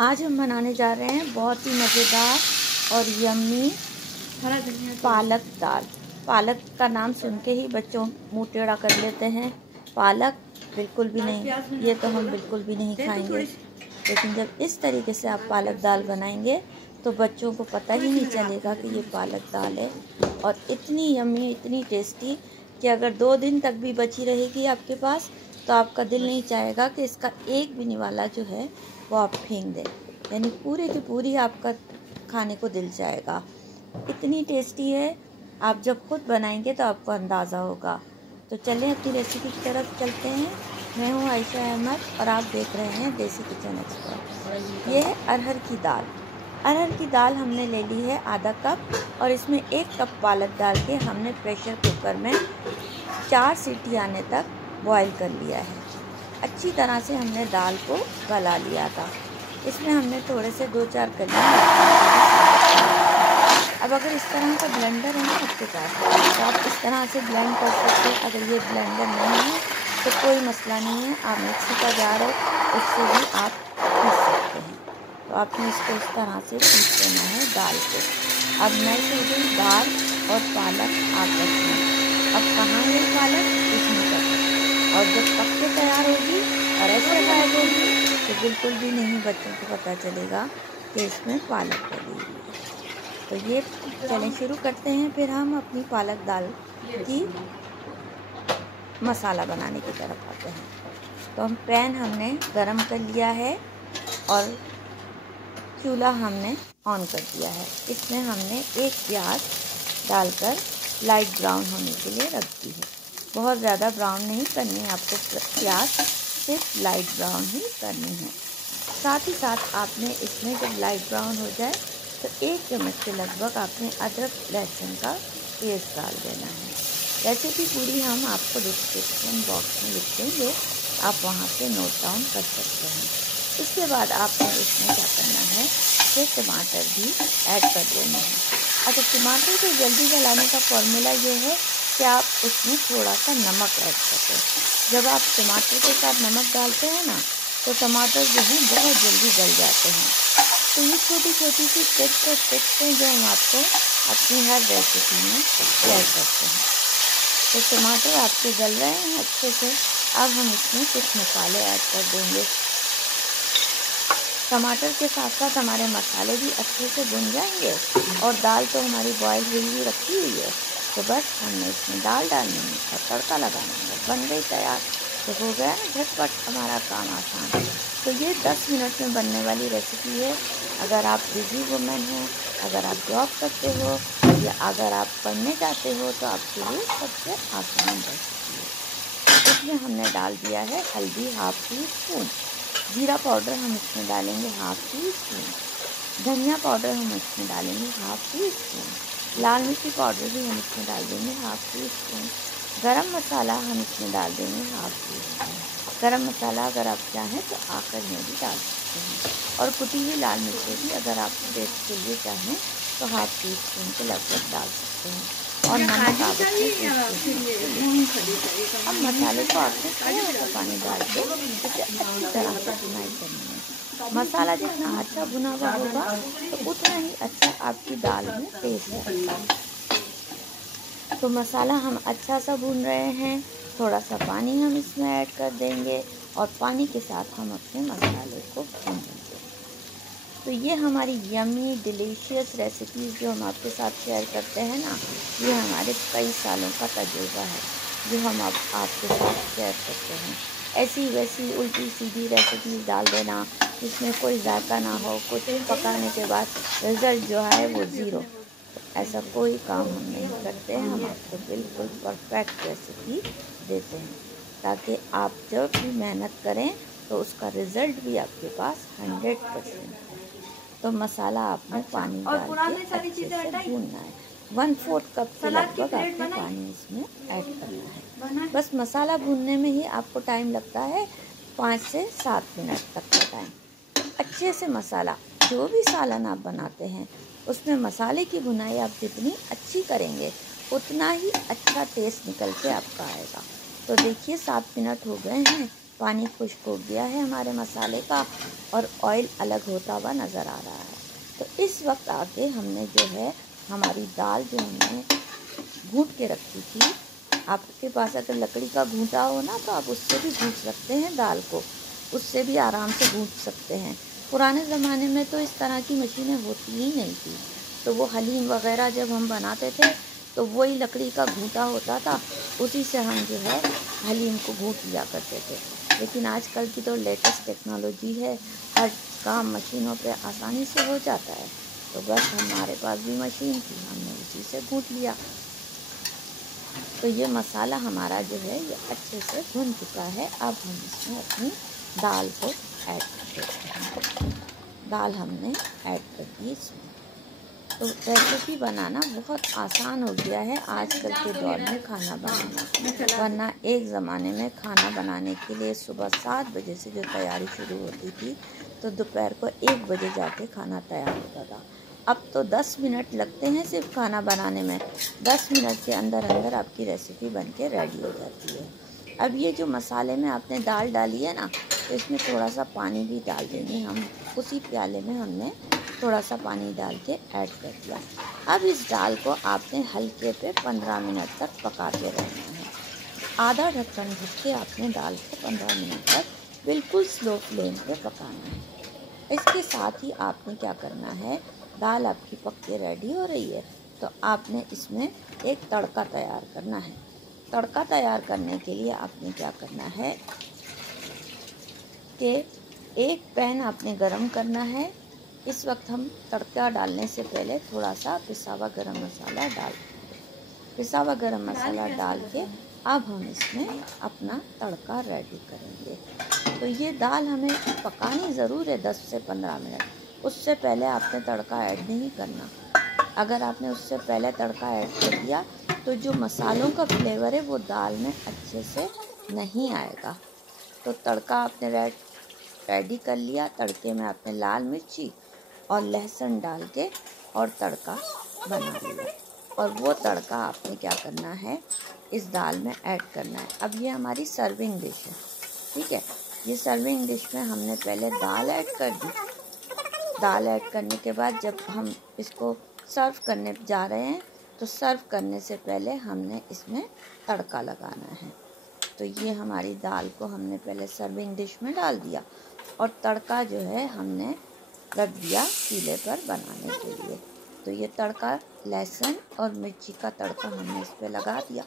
आज हम बनाने जा रहे हैं बहुत ही मज़ेदार और यम्मी पालक दाल। पालक का नाम सुन के ही बच्चों मुंह टेढ़ा कर लेते हैं। पालक बिल्कुल भी नहीं, ये तो हम बिल्कुल भी नहीं खाएंगे। लेकिन जब इस तरीके से आप पालक दाल बनाएंगे तो बच्चों को पता ही नहीं चलेगा कि ये पालक दाल है। और इतनी यम्मी, इतनी टेस्टी कि अगर 2 दिन तक भी बची रहेगी आपके पास तो आपका दिल नहीं चाहेगा कि इसका एक भी निवाला जो है वो आप फेंक दें। यानी पूरे की पूरी आपका खाने को दिल चाहेगा। इतनी टेस्टी है, आप जब खुद बनाएंगे तो आपको अंदाज़ा होगा। तो चलें अपनी रेसिपी की तरफ चलते हैं। मैं हूँ आयशा अहमद और आप देख रहे हैं देसी किचन एक्सपर्ट। ये है अरहर की दाल। अरहर की दाल हमने ले ली है आधा कप और इसमें 1 कप पालक डाल के हमने प्रेशर कुकर में 4 सीटी आने तक बॉईल कर लिया है। अच्छी तरह से हमने दाल को गला लिया था। इसमें हमने थोड़े से 2-4 कलियां। अब अगर इस तरह का ब्लेंडर है ना आपके पास तो आप इस तरह से ब्लेंड कर सकते हैं। अगर ये ब्लेंडर नहीं है तो कोई मसला नहीं है, आप मिक्सी का जार हो उससे भी आप पीस सकते हैं। तो आपने इसको इस तरह से पीस लेना है दाल को। अब मैश हो गई दाल और पालक आपस में। अब कहाँ है पालक, इसमें तक। और जब पक के तैयार होगी और ऐसे गायब होगी तो बिल्कुल भी नहीं बच्चों को पता चलेगा कि इसमें पालक डली हुई है। तो ये चलें शुरू करते हैं फिर हम अपनी पालक दाल की मसाला बनाने की तरफ आते हैं। तो हम पैन हमने गरम कर लिया है और चूल्हा हमने ऑन कर दिया है। इसमें हमने 1 प्याज डालकर लाइट ब्राउन होने के लिए रख दी है। बहुत ज़्यादा ब्राउन नहीं करनी है आपको, प्याज सिर्फ लाइट ब्राउन ही करनी है। साथ ही साथ आपने इसमें जब लाइट ब्राउन हो जाए तो 1 चम्मच के लगभग आपने अदरक लहसुन का पेस्ट डाल देना है। रेसिपी पूरी हम आपको डिस्क्रिप्शन बॉक्स में लिख देंगे, आप वहाँ से नोट डाउन कर सकते हैं। इसके बाद आपने इसमें क्या करना है कि टमाटर भी ऐड कर देना है। अच्छा, टमाटर को जल्दी गलाने का फॉर्मूला ये है कि आप उसमें थोड़ा सा नमक ऐड करें। जब आप टमाटर के साथ नमक डालते हैं ना तो टमाटर जो है बहुत जल्दी गल जाते हैं। तो ये छोटी छोटी सी टिप्स और ट्रिक्स हैं जो हम आपको अपनी हर रेसिपी में शेयर करते हैं। तो टमाटर आपके गल रहे हैं अच्छे से। अब हम इसमें कुछ मसाले ऐड कर देंगे। टमाटर के साथ साथ हमारे मसाले भी अच्छे से भुन जाएंगे और दाल तो हमारी बॉयल हुई रखी हुई है। तो बस हमने इसमें दाल डालनी है और तड़का लगाना है। बन गई तैयार। तो हो गया झटपट हमारा काम आसान। तो ये 10 मिनट में बनने वाली रेसिपी है। अगर आप बिजी वुमेन हो, अगर आप जॉब करते हो या अगर आप पढ़ने जाते हो तो आपके लिए सबसे आसान रेसिपी है। इसमें हमने डाल दिया है हल्दी 1/2 टीस्पून, जीरा पाउडर हम इसमें डालेंगे 1/2 टीस्पून, धनिया पाउडर हम इसमें डालेंगे 1/2 टीस्पून, लाल मिर्ची पाउडर भी हम इसमें डाल देंगे 1/2 टीस्पून, गरम मसाला हम इसमें डाल देंगे 1/2 टीस्पून। गरम मसाला अगर आप चाहें तो आखिर में भी डाल सकते हैं। और कुटी हुई लाल मिर्ची भी अगर आप टेस्ट के लिए चाहें तो 1/2 टीस्पून के लगभग डाल सकते हैं। और नमक आप अब मसाले को आपने थोड़ा सा पानी डाल के इसे अच्छी तरह से भुनाई करनी है। मसाला जितना अच्छा भुना हुआ होगा तो उतना ही अच्छा आपकी दाल में टेस्ट आएगा। तो मसाला हम अच्छा सा भून रहे हैं। थोड़ा सा पानी हम इसमें ऐड कर देंगे और पानी के साथ हम अपने मसाले को भूनेंगे। तो ये हमारी यम्मी डिलीशियस रेसिपीज़ जो हम आपके साथ शेयर करते हैं ना, ये हमारे कई सालों का तजुर्बा है जो हम अब आपके साथ शेयर करते हैं। ऐसी वैसी उल्टी सीधी रेसिपीज़ डाल देना जिसमें कोई जायका ना हो, कुछ पकाने के बाद रिज़ल्ट जो है वो ज़ीरो, ऐसा कोई काम हम नहीं करते हैं। हम आपको बिल्कुल परफेक्ट रेसिपी देते हैं ताकि आप जब भी मेहनत करें तो उसका रिज़ल्ट भी आपके पास 100%। तो मसाला आपने पानी डाल के अच्छे से भूनना है। 1/4 कप के लगभग आपने पानी इसमें ऐड करना है। बस मसाला भूनने में ही आपको टाइम लगता है 5 से 7 मिनट तक का टाइम। अच्छे से मसाला, जो भी सालन आप बनाते हैं उसमें मसाले की भुनाई आप जितनी अच्छी करेंगे उतना ही अच्छा टेस्ट निकल के आपका आएगा। तो देखिए 7 मिनट हो गए हैं पानी खुश्क हो गया है हमारे मसाले का और ऑयल अलग होता हुआ नज़र आ रहा है। तो इस वक्त आके हमने जो है हमारी दाल जो हमने घूट के रखी थी, आपके पास अगर लकड़ी का घूंटा हो ना तो आप उससे भी घूट सकते हैं दाल को, उससे भी आराम से घूट सकते हैं। पुराने ज़माने में तो इस तरह की मशीनें होती ही नहीं थी, तो वो हलीम वगैरह जब हम बनाते थे तो वही लकड़ी का घूंटा होता था, उसी से हम जो है हलीम को घूट लिया करते थे। लेकिन आजकल की तो लेटेस्ट टेक्नोलॉजी है, हर काम मशीनों पे आसानी से हो जाता है, तो बस हमारे पास भी मशीन थी, हमने उसी से घूट लिया। तो ये मसाला हमारा जो है ये अच्छे से भुन चुका है। अब हम इसमें अपनी दाल को ऐड कर देते हैं। दाल हमने ऐड कर दी इसमें। तो रेसिपी बनाना बहुत आसान हो गया है आजकल के दौर में खाना बनाना, वरना एक ज़माने में खाना बनाने के लिए सुबह 7 बजे से जो तैयारी शुरू होती थी तो दोपहर को 1 बजे जाके खाना तैयार होता था। अब तो 10 मिनट लगते हैं सिर्फ खाना बनाने में, 10 मिनट के अंदर अंदर आपकी रेसिपी बन के रेडी हो जाती है। अब ये जो मसाले में आपने दाल डाली है ना, तो इसमें थोड़ा सा पानी भी डाल देंगे हम, उसी प्याले में हमने थोड़ा सा पानी डाल के ऐड कर दिया। अब इस दाल को आपने हल्के पे 15 मिनट तक पकाते रहना है। आधा ढक्कन ढक के आपने दाल को 15 मिनट तक बिल्कुल स्लो फ्लेम पे पकाना है। इसके साथ ही आपने क्या करना है, दाल आपकी पक के रेडी हो रही है तो आपने इसमें एक तड़का तैयार करना है। तड़का तैयार करने के लिए आपने क्या करना है कि एक पैन आपने गरम करना है। इस वक्त हम तड़का डालने से पहले थोड़ा सा पिसा हुआ गरम मसाला डाल देंगे। पिसा हुआ गरम मसाला डाल के अब हम इसमें अपना तड़का रेडी करेंगे। तो ये दाल हमें पकानी ज़रूर है 10 से 15 मिनट, उससे पहले आपने तड़का ऐड नहीं करना। अगर आपने उससे पहले तड़का ऐड कर दिया तो जो मसालों का फ्लेवर है वो दाल में अच्छे से नहीं आएगा। तो तड़का आपने रेडी कर लिया। तड़के में आपने लाल मिर्ची और लहसुन डाल के और तड़का बना लिया, और वो तड़का आपने क्या करना है इस दाल में ऐड करना है। अब ये हमारी सर्विंग डिश है, ठीक है। ये सर्विंग डिश में हमने पहले दाल ऐड कर दी। दाल ऐड करने के बाद जब हम इसको सर्व करने जा रहे हैं तो सर्व करने से पहले हमने इसमें तड़का लगाना है। तो ये हमारी दाल को हमने पहले सर्विंग डिश में डाल दिया और तड़का जो है हमने रख दिया चूल्हे पर बनाने के लिए। तो ये तड़का लहसुन और मिर्ची का तड़का हमने इस पर लगा दिया।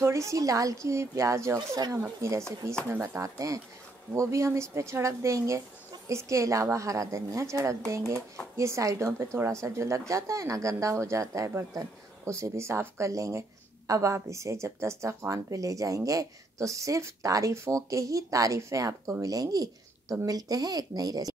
थोड़ी सी लाल की हुई प्याज जो अक्सर हम अपनी रेसिपीज़ में बताते हैं वो भी हम इस पर छिड़क देंगे। इसके अलावा हरा धनिया छिड़क देंगे। ये साइडों पे थोड़ा सा जो लग जाता है ना, गंदा हो जाता है बर्तन, उसे भी साफ़ कर लेंगे। अब आप इसे जब दस्तरखान पे ले जाएंगे तो सिर्फ तारीफ़ों के ही तारीफ़ें आपको मिलेंगी। तो मिलते हैं एक नई रेसिपी।